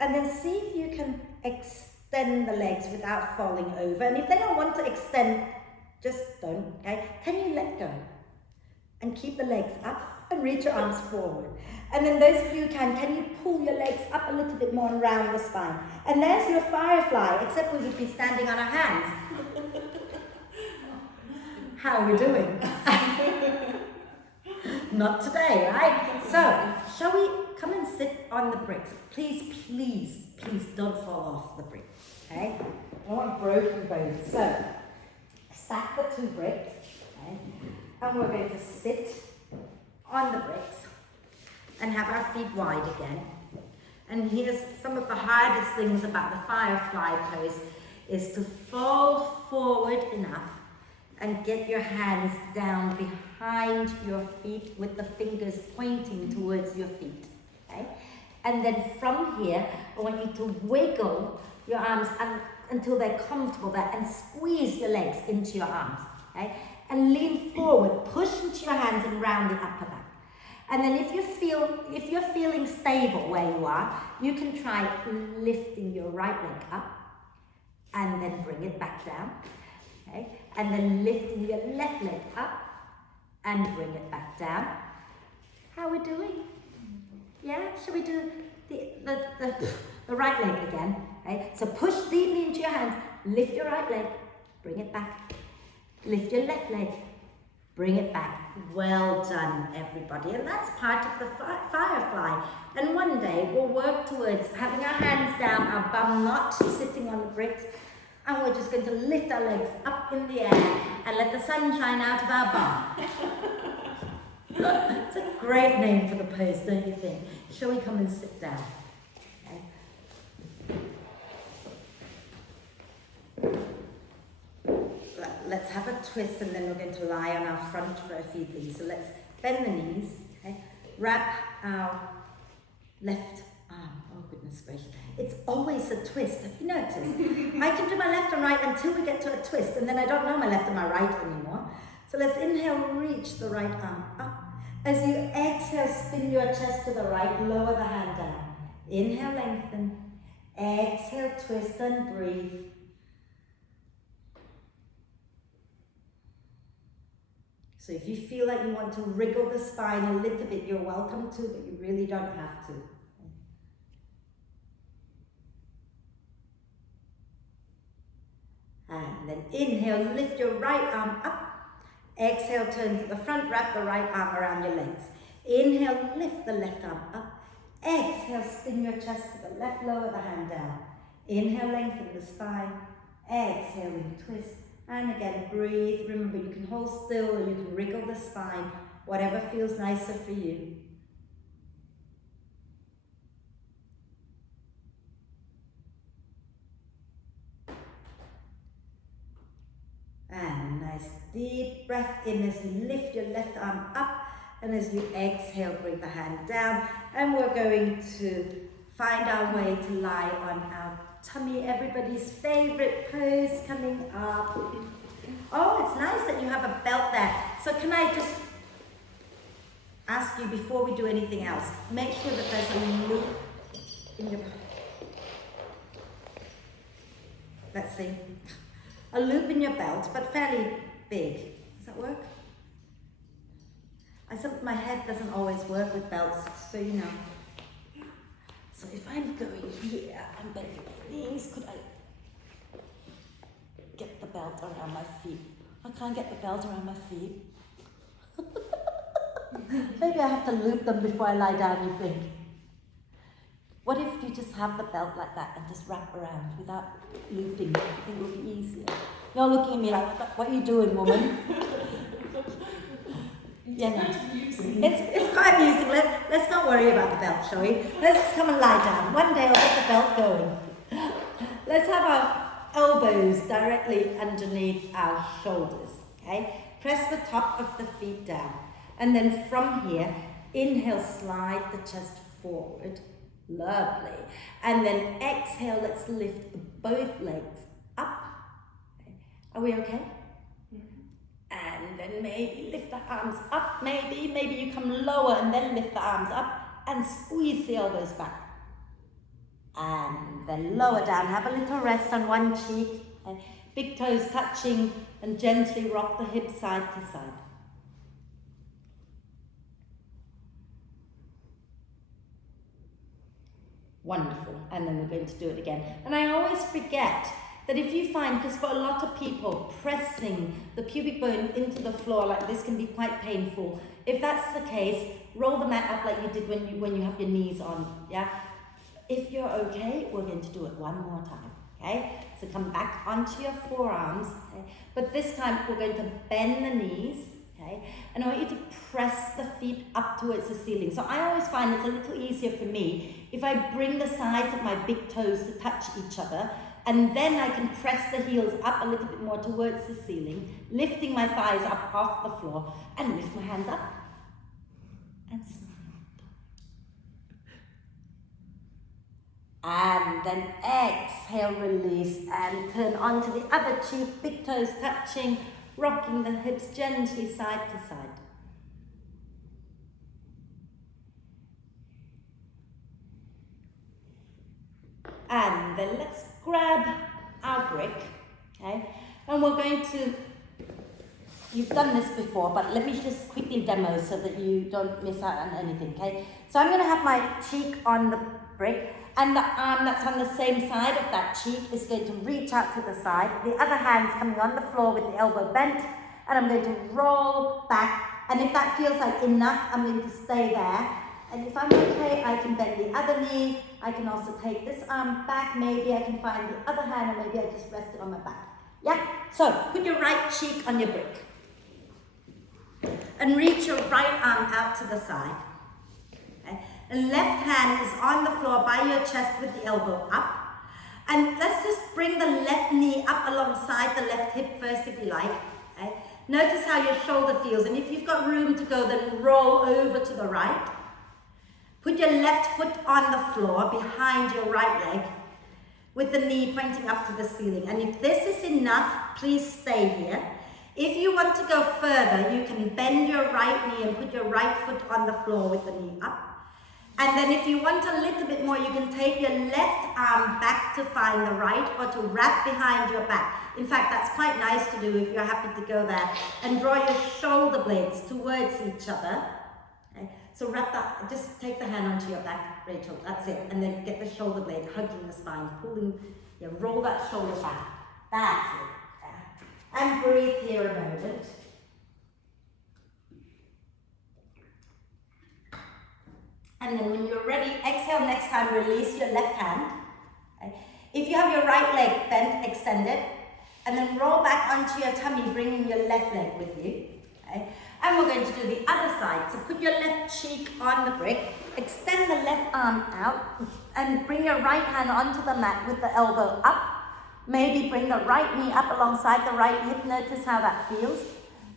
And then see if you can extend the legs without falling over. And if they don't want to extend, just don't, okay? Can you let go? And keep the legs up and reach your arms forward. And then those of you who can you pull your legs up a little bit more and round the spine? And there's your Firefly, except we would be standing on our hands. How are we doing? Not today, right? So, shall we come and sit on the bricks? Please, please, please don't fall off the bricks, okay? I don't want broken bones. So, stack the two bricks, okay? And we're going to sit on the bricks and have our feet wide again. And here's some of the hardest things about the Firefly pose is to fold forward enough and get your hands down behind your feet with the fingers pointing towards your feet, okay? And then from here, I want you to wiggle your arms until they're comfortable there and squeeze your legs into your arms, okay? And lean forward, push into your hands and round the upper back. And then if you're feeling stable where you are, you can try lifting your right leg up and then bring it back down. Okay? And then lifting your left leg up and bring it back down. How are we doing? Yeah? Shall we do the right leg again? Okay? So push deeply into your hands, lift your right leg, bring it back. Lift your left leg, bring it back. Well done, everybody. And that's part of the Firefly. And one day we'll work towards having our hands down, our bum not sitting on the bricks, and we're just going to lift our legs up in the air and let the sun shine out of our bum. It's a great name for the pose, don't you think? Shall we come and sit down? Okay. Let's have a twist, and then we're going to lie on our front for a few things. So let's bend the knees, okay? Wrap our left arm. Oh goodness gracious. It's always a twist, have you noticed? I can do my left and right until we get to a twist, and then I don't know my left and my right anymore. So let's inhale, reach the right arm up. As you exhale, spin your chest to the right, lower the hand down. Inhale, lengthen. Exhale, twist and breathe. So if you feel like you want to wriggle the spine a little bit, you're welcome to, but you really don't have to. And then inhale, lift your right arm up. Exhale, turn to the front, wrap the right arm around your legs. Inhale, lift the left arm up. Exhale, spin your chest to the left, lower the hand down. Inhale, lengthen the spine. Exhale, twist. And again, breathe. Remember, you can hold still or you can wriggle the spine, whatever feels nicer for you. And a nice deep breath in as you lift your left arm up, and as you exhale, bring the hand down. And we're going to find our way to lie on our tummy, everybody's favorite pose coming up. Oh, it's nice that you have a belt there. So can I just ask you, before we do anything else, make sure that there's a loop in your, let's see, a loop in your belt, but fairly big. Does that work? My head doesn't always work with belts, so you know. So if I'm going here and bending my knees, could I get the belt around my feet? I can't get the belt around my feet. Maybe I have to loop them before I lie down, you think? What if you just have the belt like that and just wrap around without looping? I think it would be easier. You're looking at me like, what are you doing, woman? Yeah, no. It's quite amusing. Let's not worry about the belt, shall we? Let's come and lie down. One day I'll get the belt going. Let's have our elbows directly underneath our shoulders, okay? Press the top of the feet down. And then from here, inhale, slide the chest forward. Lovely. And then exhale, let's lift both legs up. Okay. Are we okay? And then maybe lift the arms up, maybe you come lower and then lift the arms up and squeeze the elbows back. And then lower down, have a little rest on one cheek, and big toes touching, and gently rock the hips side to side. Wonderful, and then we're going to do it again. And I always forget that if you find, because for a lot of people, pressing the pubic bone into the floor like this can be quite painful. If that's the case, roll the mat up like you did when you have your knees on, yeah? If you're okay, we're going to do it one more time, okay? So come back onto your forearms, okay? But this time we're going to bend the knees, okay? And I want you to press the feet up towards the ceiling. So I always find it's a little easier for me if I bring the sides of my big toes to touch each other, and then I can press the heels up a little bit more towards the ceiling, lifting my thighs up off the floor, and lift my hands up, and smile. And then exhale, release, and turn onto the other cheek, big toes touching, rocking the hips gently side to side. And then let's grab our brick, okay? And we're going to, you've done this before, but let me just quickly demo so that you don't miss out on anything, okay? So I'm gonna have my cheek on the brick, and the arm that's on the same side of that cheek is going to reach out to the side. The other hand's coming on the floor with the elbow bent, and I'm going to roll back. And if that feels like enough, I'm going to stay there. And if I'm okay, I can bend the other knee. I can also take this arm back. Maybe I can find the other hand, or maybe I just rest it on my back. Yeah? So put your right cheek on your brick. And reach your right arm out to the side. Okay? The left hand is on the floor by your chest with the elbow up. And let's just bring the left knee up alongside the left hip first if you like. Okay? Notice how your shoulder feels, and if you've got room to go, then roll over to the right. Put your left foot on the floor behind your right leg with the knee pointing up to the ceiling. And if this is enough, please stay here. If you want to go further, you can bend your right knee and put your right foot on the floor with the knee up. And then if you want a little bit more, you can take your left arm back to find the right, or to wrap behind your back. In fact, that's quite nice to do if you're happy to go there. And draw your shoulder blades towards each other. Okay? So wrap that, just take the hand onto your back, Rachel, that's it. And then get the shoulder blade hugging the spine, pulling, roll that shoulder back. That's it. Yeah. And breathe here a moment. And then when you're ready, exhale next time, release your left hand. Okay? If you have your right leg bent, extend it. And then roll back onto your tummy, bringing your left leg with you. Okay? And we're going to do the other side. So put your left cheek on the brick, extend the left arm out, and bring your right hand onto the mat with the elbow up. Maybe bring the right knee up alongside the right hip. Notice how that feels.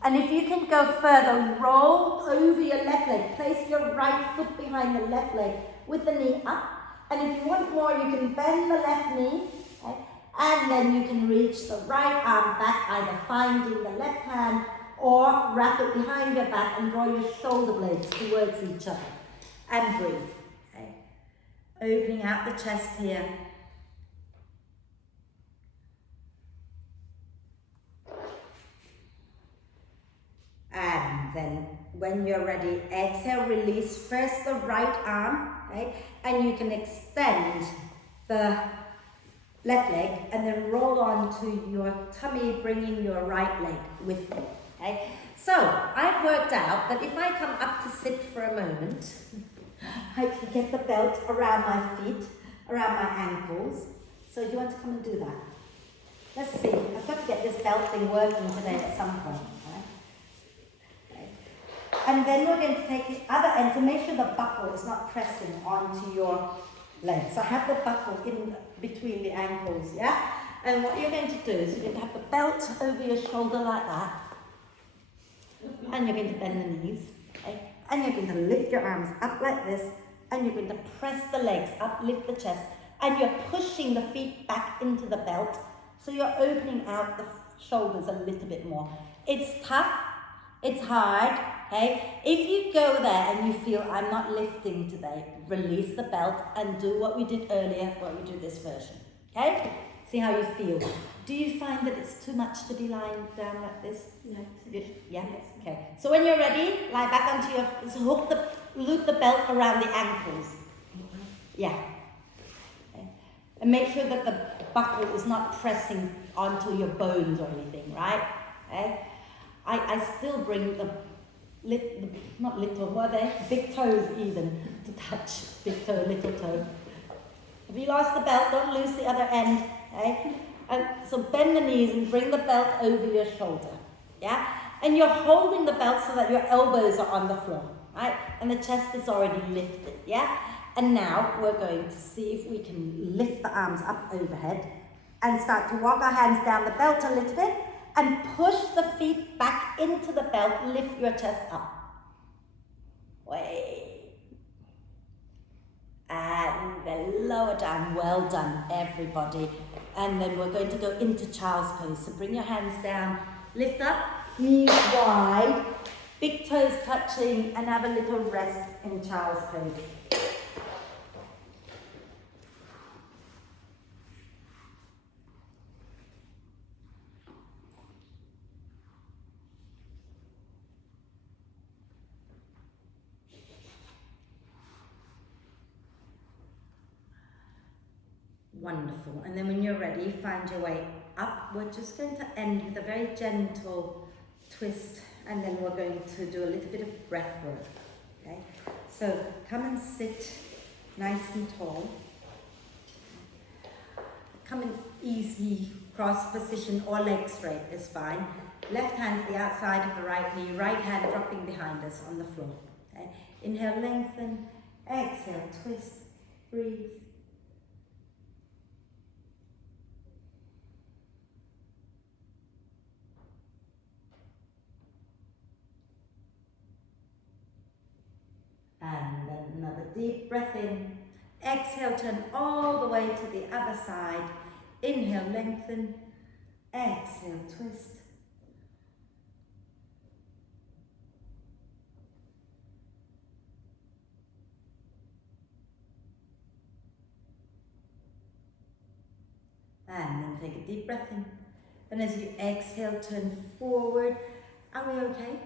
And if you can go further, roll over your left leg. Place your right foot behind the left leg with the knee up. And if you want more, you can bend the left knee. Okay? And then you can reach the right arm back, either finding the left hand or wrap it behind your back and draw your shoulder blades towards each other. And breathe. Okay? Opening out the chest here. And then when you're ready, exhale, release first the right arm, okay? And you can extend the left leg and then roll onto your tummy, bringing your right leg with you, okay? So I've worked out that if I come up to sit for a moment, I can get the belt around my feet, around my ankles. So do you want to come and do that? Let's see, I've got to get this belt thing working today at some point. And then we're going to take the other end, so make sure the buckle is not pressing onto your leg. So have the buckle in between the ankles, yeah? And what you're going to do is you're going to have the belt over your shoulder like that. And you're going to bend the knees, okay? And you're going to lift your arms up like this. And you're going to press the legs up, lift the chest. And you're pushing the feet back into the belt. So you're opening out the shoulders a little bit more. It's tough, it's hard. Okay, if you go there and you feel I'm not lifting today, release the belt and do what we did earlier, what we do this version. Okay, see how you feel. Do you find that it's too much to be lying down like this? No. Yeah. Yes. Okay. So when you're ready, lie back onto your, so loop the belt around the ankles. Yeah. Okay. And make sure that the buckle is not pressing onto your bones or anything, right? Okay. I still bring the not little, what are they? Big toes even to touch. Big toe, little toe. If you lost the belt, don't lose the other end. Okay? And so bend the knees and bring the belt over your shoulder. Yeah? And you're holding the belt so that your elbows are on the floor. Right? And the chest is already lifted. Yeah? And now we're going to see if we can lift the arms up overhead and start to walk our hands down the belt a little bit. And push the feet back into the belt, lift your chest up. Way. And then lower down, well done everybody. And then we're going to go into child's pose. So bring your hands down, lift up, knees wide, big toes touching, and have a little rest in child's pose. Wonderful. And then when you're ready, find your way up. We're just going to end with a very gentle twist, and then we're going to do a little bit of breath work. Okay? So come and sit nice and tall. Come in easy cross position or leg straight is fine. Left hand to the outside of the right knee, right hand dropping behind us on the floor. Okay? Inhale, lengthen. Exhale, twist. Breathe. And then another deep breath in. Exhale, turn all the way to the other side. Inhale, lengthen. Exhale, twist. And then take a deep breath in. And as you exhale, turn forward. Are we okay?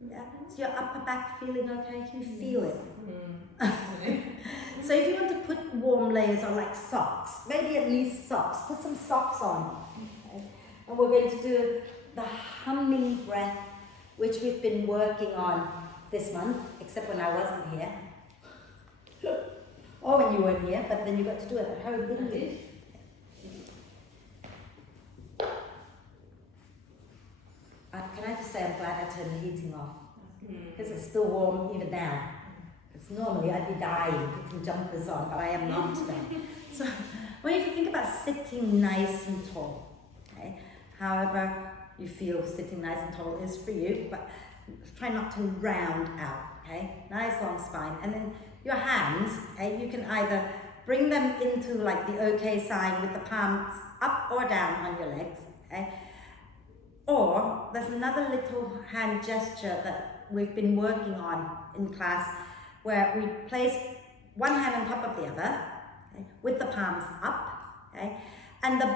Yeah. Is your upper back feeling okay? Can you feel it? So if you want to put warm layers on, like socks, maybe at least socks, put some socks on. Okay? And we're going to do the humming breath, which we've been working on this month, except when I wasn't here. Or when you weren't here, but then you got to do it at home, didn't you? Can I just say I'm glad I turned the heating off, because it's still warm even now. Because normally I'd be dying putting jumpers on, but I am not today. So I want you to think about sitting nice and tall. Okay? However you feel sitting nice and tall is for you, but try not to round out. Okay? Nice long spine, and then your hands. Okay? You can either bring them into like the OK sign with the palms up or down on your legs. Okay? Or there's another little hand gesture that we've been working on in class, where we place one hand on top of the other, okay, with the palms up, okay, and the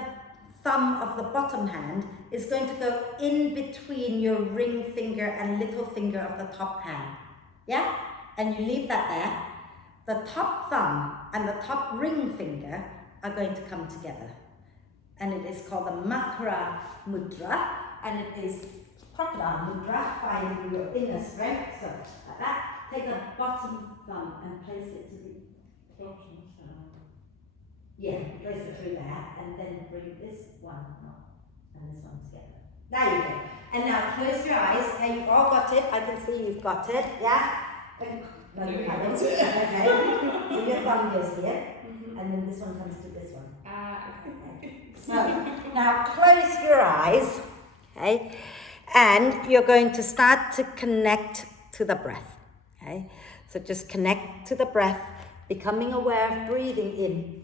thumb of the bottom hand is going to go in between your ring finger and little finger of the top hand. Yeah? And you leave that there. The top thumb and the top ring finger are going to come together. And it is called the Makara Mudra. And it is crocodile mudra, finding your inner strength. So, like that, take the bottom thumb and place it to the bottom thumb. Yeah, place it through there, and then bring this one up and this one together. There you go. And now close your eyes. Okay, you've all got it. I can see you've got it. Yeah? No, you haven't. Okay. So your thumb goes here, and then this one comes to this one. Okay. So, now close your eyes. Okay, and you're going to start to connect to the breath. Okay, so just connect to the breath, becoming aware of breathing in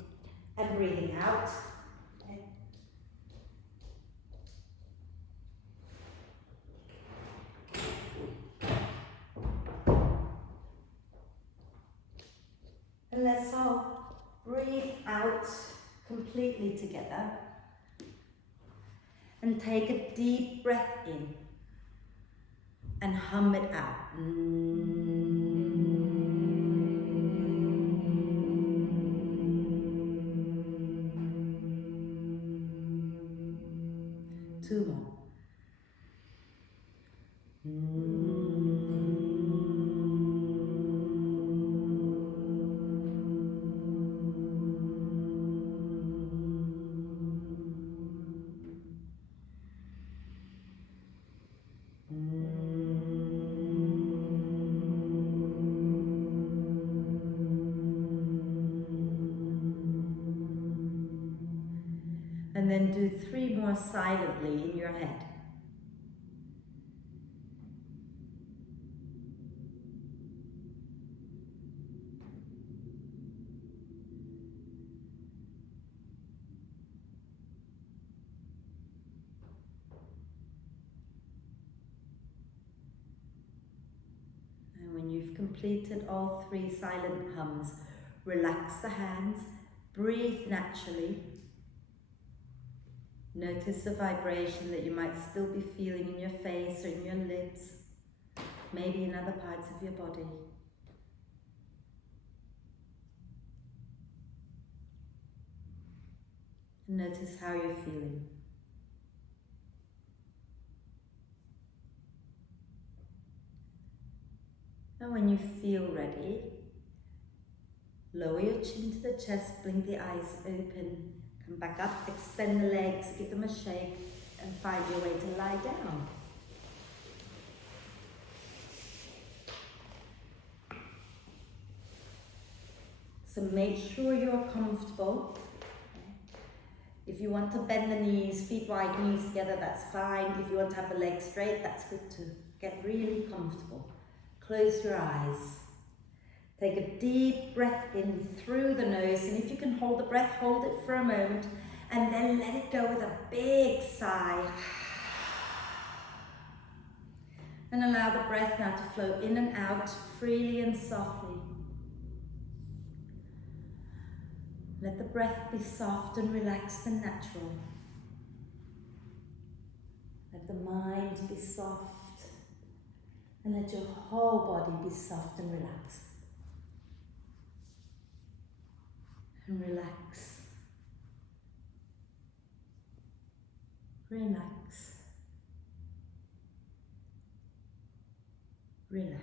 and breathing out. Okay. And let's all breathe out completely together. And take a deep breath in and hum it out. 2 more. And then do 3 more silently in your head. And when you've completed all 3 silent hums, relax the hands, breathe naturally. Notice the vibration that you might still be feeling in your face or in your lips, maybe in other parts of your body. And notice how you're feeling. And when you feel ready, lower your chin to the chest, blink the eyes open, come back up, extend the legs, give them a shake, and find your way to lie down. So make sure you're comfortable. If you want to bend the knees, feet wide, knees together, that's fine. If you want to have the legs straight, that's good too. Get really comfortable. Close your eyes. Take a deep breath in through the nose, and if you can hold the breath, hold it for a moment, and then let it go with a big sigh. And allow the breath now to flow in and out freely and softly. Let the breath be soft and relaxed and natural. Let the mind be soft, and let your whole body be soft and relaxed. And relax. Relax. Relax.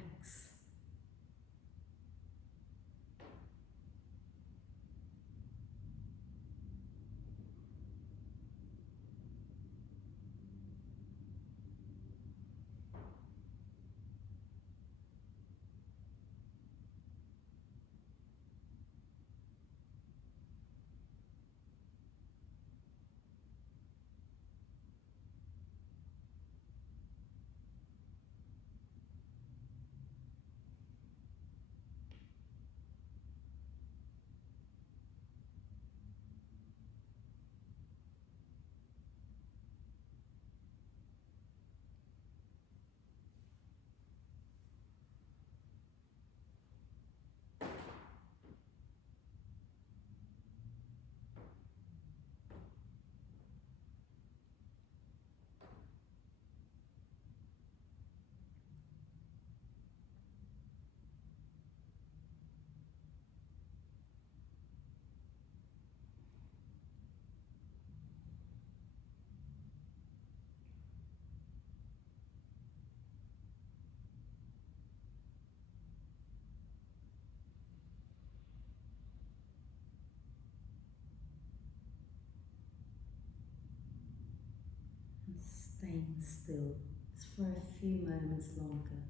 Staying still just for a few moments longer.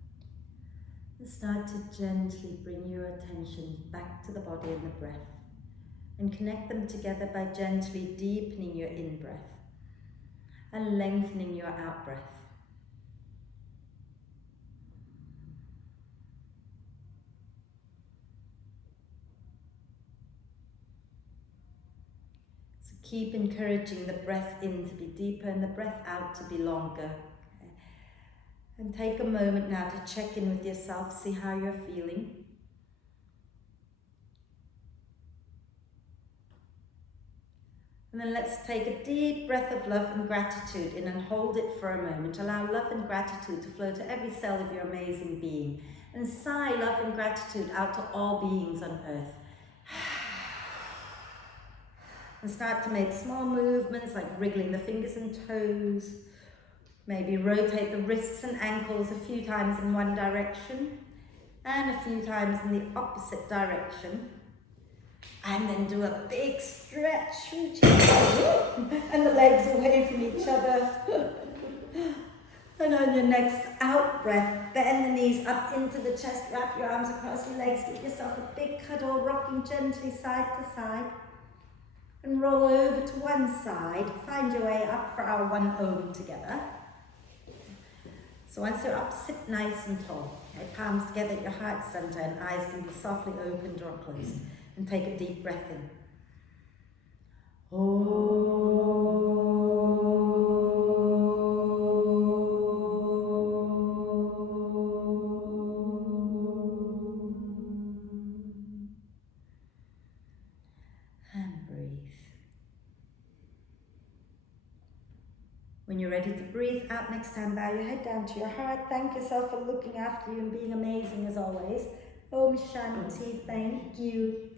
And start to gently bring your attention back to the body and the breath, and connect them together by gently deepening your in-breath and lengthening your out-breath. So keep encouraging the breath in to be deeper and the breath out to be longer. And take a moment now to check in with yourself, see how you're feeling. And then let's take a deep breath of love and gratitude in and hold it for a moment. Allow love and gratitude to flow to every cell of your amazing being. And sigh love and gratitude out to all beings on earth. And start to make small movements like wriggling the fingers and toes. Maybe rotate the wrists and ankles a few times in one direction and a few times in the opposite direction. And then do a big stretch, reaching and the legs away from each other. And on your next out breath, bend the knees up into the chest, wrap your arms across your legs, give yourself a big cuddle, rocking gently side to side. And roll over to one side, find your way up for our one Om together. So once you're up, sit nice and tall. Okay? Palms together at your heart center and eyes can be softly opened or closed. And take a deep breath in. And breathe. When you're ready to breathe out next time, bow your head down to your heart. Thank yourself for looking after you and being amazing as always. Om Shanti, thank you.